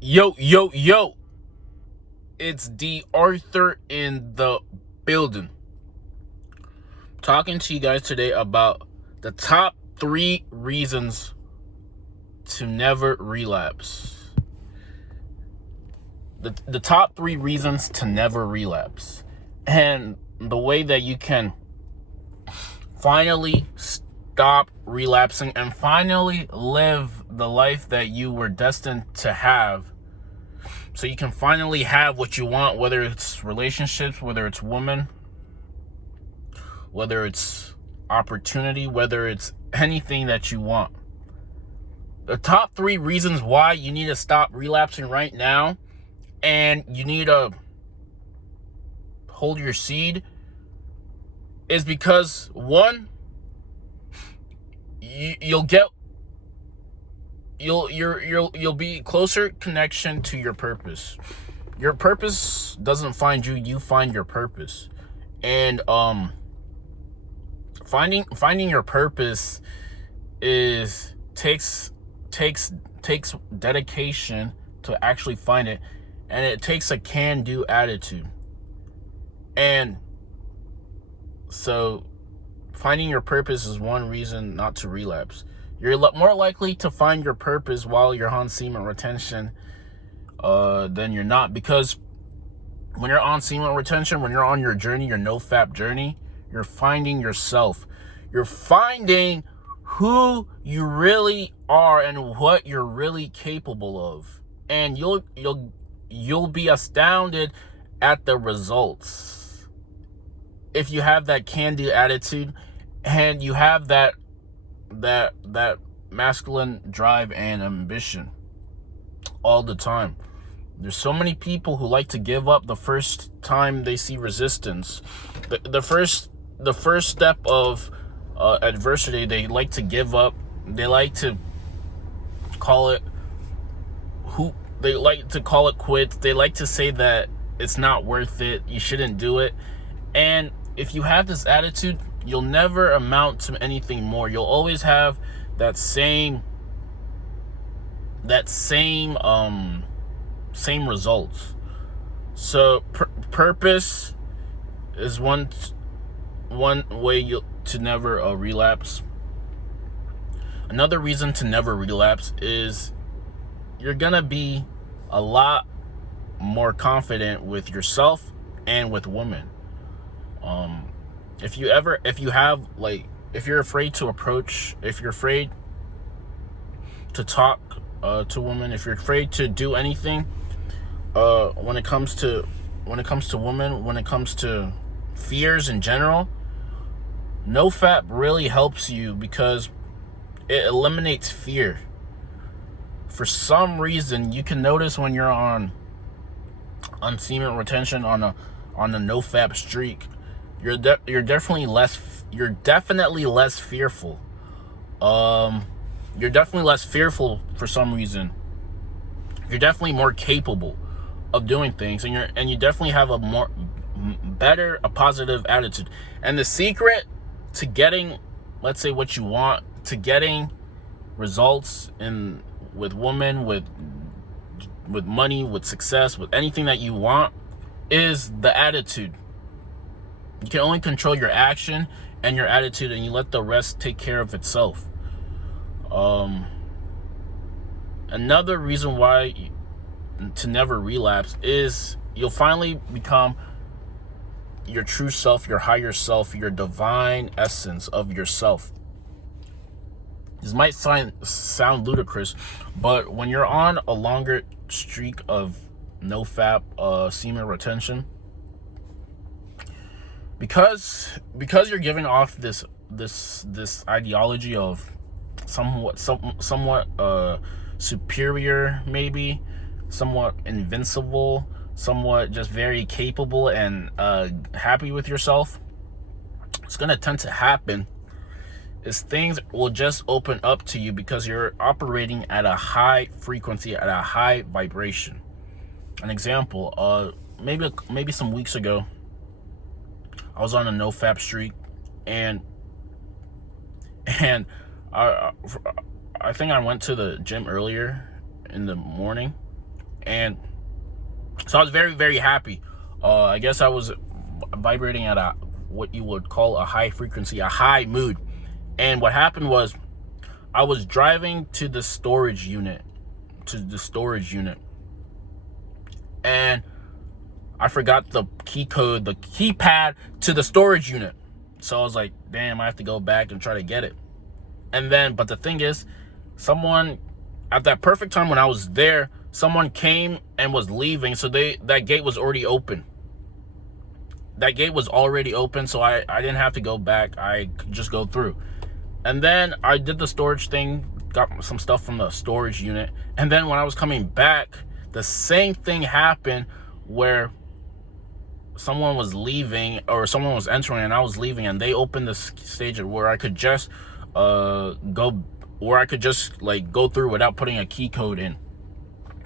Yo, yo, yo, it's D.Arthur in the building. Talking to you guys today about the top 3 reasons to never relapse. The top 3 reasons to never relapse. And the way that you can finally stop relapsing and finally live the life that you were destined to have. So you can finally have what you want, whether it's relationships, whether it's women, whether it's opportunity, whether it's anything that you want. The top 3 reasons why you need to stop relapsing right now and you need to hold your seed is because, one, you'll be closer connection to your purpose. Your purpose doesn't find you, you find your purpose. And finding your purpose takes dedication to actually find it, and it takes a can-do attitude. And so finding your purpose is one reason not to relapse. You're more likely to find your purpose while you're on semen retention than you're not, because when you're on semen retention, when you're on your journey, your no-fap journey, you're finding yourself. You're finding who you really are and what you're really capable of. And you'll be astounded at the results if you have that can-do attitude and you have that masculine drive and ambition all the time. There's so many people who like to give up the first time they see resistance. The first step of adversity, they like to give up. They like to call it they like to call it quits. They like to say that it's not worth it, you shouldn't do it. And if you have this attitude, you'll never amount to anything more. You'll always have that same results. So purpose is one way to never relapse. Another reason to never relapse is you're gonna be a lot more confident with yourself and with women. If you're afraid to approach, if you're afraid to talk to women, if you're afraid to do anything when it comes to women, when it comes to fears in general, NoFap really helps you because it eliminates fear. For some reason, you can notice when you're on semen retention, on a NoFap streak, you're definitely less fearful. You're definitely less fearful for some reason. You're definitely more capable of doing things, and you definitely have a positive attitude. And the secret to getting, let's say, what you want, to getting results with women, with money, with success, with anything that you want, is the attitude. You can only control your action and your attitude, and you let the rest take care of itself. Another reason why to never relapse is you'll finally become your true self, your higher self, your divine essence of yourself. This might sound ludicrous, but when you're on a longer streak of NoFap semen retention, because you're giving off this ideology of somewhat superior, maybe somewhat invincible, somewhat just very capable and happy with yourself, what's going to tend to happen is things will just open up to you because you're operating at a high frequency, at a high vibration. An example, maybe some weeks ago, I was on a NoFap streak, and I think I went to the gym earlier in the morning, And so I was very, very happy. I guess I was vibrating at what you would call a high frequency, a high mood. And what happened was I was driving to the storage unit, and I forgot the keypad to the storage unit. So I was like, damn, I have to go back and try to get it. And then, but the thing is, someone at that perfect time when I was there, someone came and was leaving. So that gate was already open. So I didn't have to go back. I could just go through. And then I did the storage thing, got some stuff from the storage unit. And then when I was coming back, the same thing happened where someone was leaving or someone was entering and I was leaving, and they opened the stage where I could just go through without putting a key code in.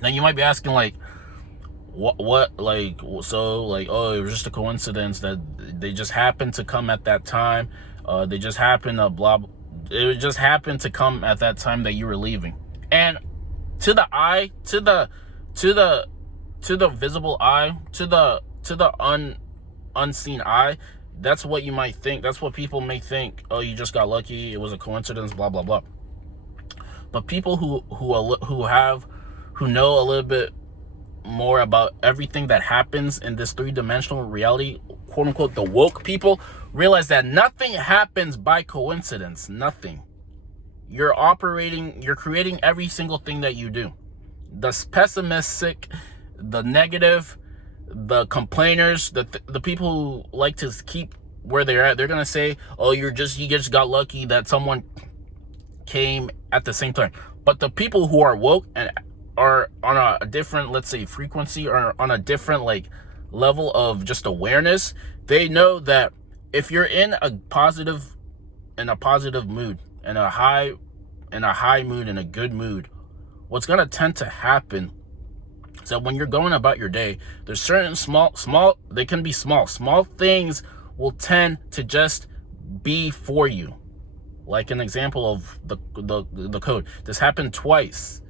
Now you might be asking like, what so like, oh, it was just a coincidence that they just happened to come at that time. They just happened to it just happened to come at that time that you were leaving. And to the eye, to the visible eye, to the unseen eye, that's what you might think. That's what people may think. Oh, you just got lucky. It was a coincidence. Blah blah blah. But people who know a little bit more about everything that happens in this three-dimensional reality, quote unquote, the woke people, realize that nothing happens by coincidence. Nothing. You're creating every single thing that you do. The pessimistic, the negative, the complainers, the people who like to keep where they're at, they're gonna say, oh, you just got lucky that someone came at the same time. But the people who are woke and are on a different, let's say, frequency, or on a different level of just awareness, they know that if you're in a positive mood, in a high mood, in a good mood, what's gonna tend to happen is that when you're going about your day, there's certain small they can be small things will tend to just be for you. Like an example of the code. This happened twice.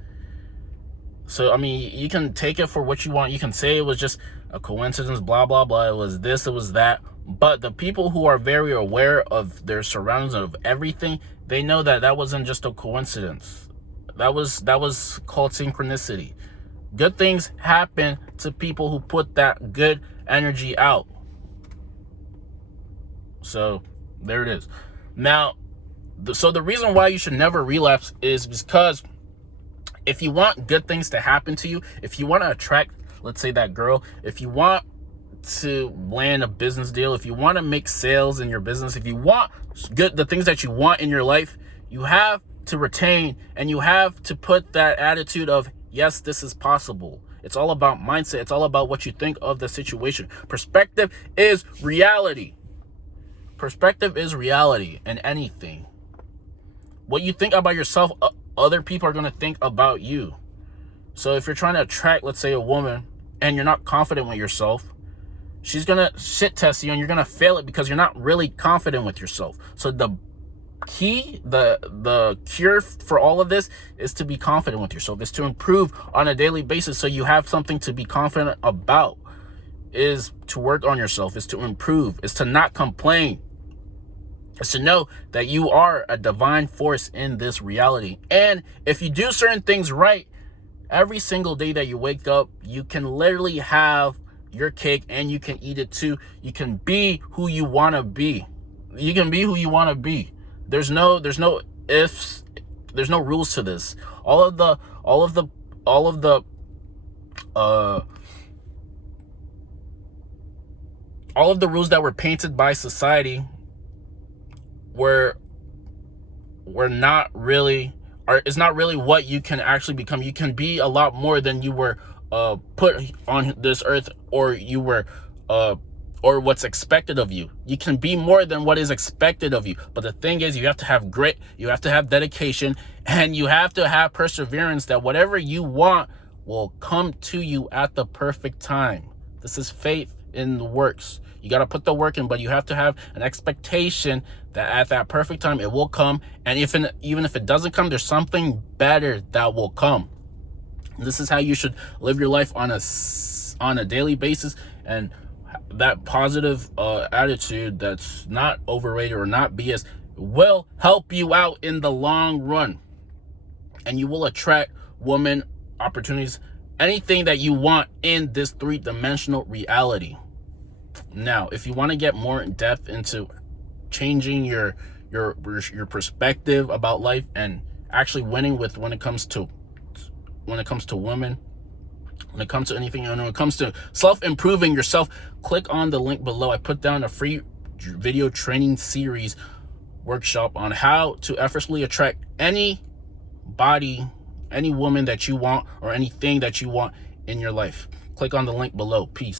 So, I mean, you can take it for what you want. You can say it was just a coincidence, blah, blah, blah. It was this, it was that. But the people who are very aware of their surroundings, of everything, they know that that wasn't just a coincidence. That was called synchronicity. Good things happen to people who put that good energy out. So, there it is. Now, so the reason why you should never relapse is because if you want good things to happen to you, if you want to attract, let's say, that girl, if you want to land a business deal, if you want to make sales in your business, if you want the things that you want in your life, you have to retain and you have to put that attitude of, yes, this is possible. It's all about mindset. It's all about what you think of the situation. Perspective is reality. Perspective is reality in anything. What you think about yourself, other people are going to think about you. So if you're trying to attract, let's say, a woman, and you're not confident with yourself, she's going to shit test you and you're going to fail it because you're not really confident with yourself. So the key, the cure for all of this is to be confident with yourself, is to improve on a daily basis so you have something to be confident about, is to work on yourself, is to improve, is to not complain. Is to know that you are a divine force in this reality. And if you do certain things right, every single day that you wake up, you can literally have your cake and you can eat it too. You can be who you want to be. You can be who you want to be. There's no ifs, there's no rules to this. All of the rules that were painted by society were not really, or it's not really what you can actually become. You can be a lot more than you were put on this earth, or you were or what's expected of you. You can be more than what is expected of you. But the thing is, you have to have grit, you have to have dedication, and you have to have perseverance that whatever you want will come to you at the perfect time. This is faith in the works. You got to put the work in, but you have to have an expectation that at that perfect time it will come. And even if it doesn't come, there's something better that will come. This is how you should live your life on a daily basis, and that positive attitude that's not overrated or not BS will help you out in the long run, and you will attract women, opportunities, anything that you want in this three-dimensional reality. Now, if you want to get more in depth into changing your perspective about life and actually winning with when it comes to women, when it comes to anything, when it comes to self-improving yourself, click on the link below. I put down a free video training series workshop on how to effortlessly attract any woman that you want or anything that you want in your life. Click on the link below. Peace.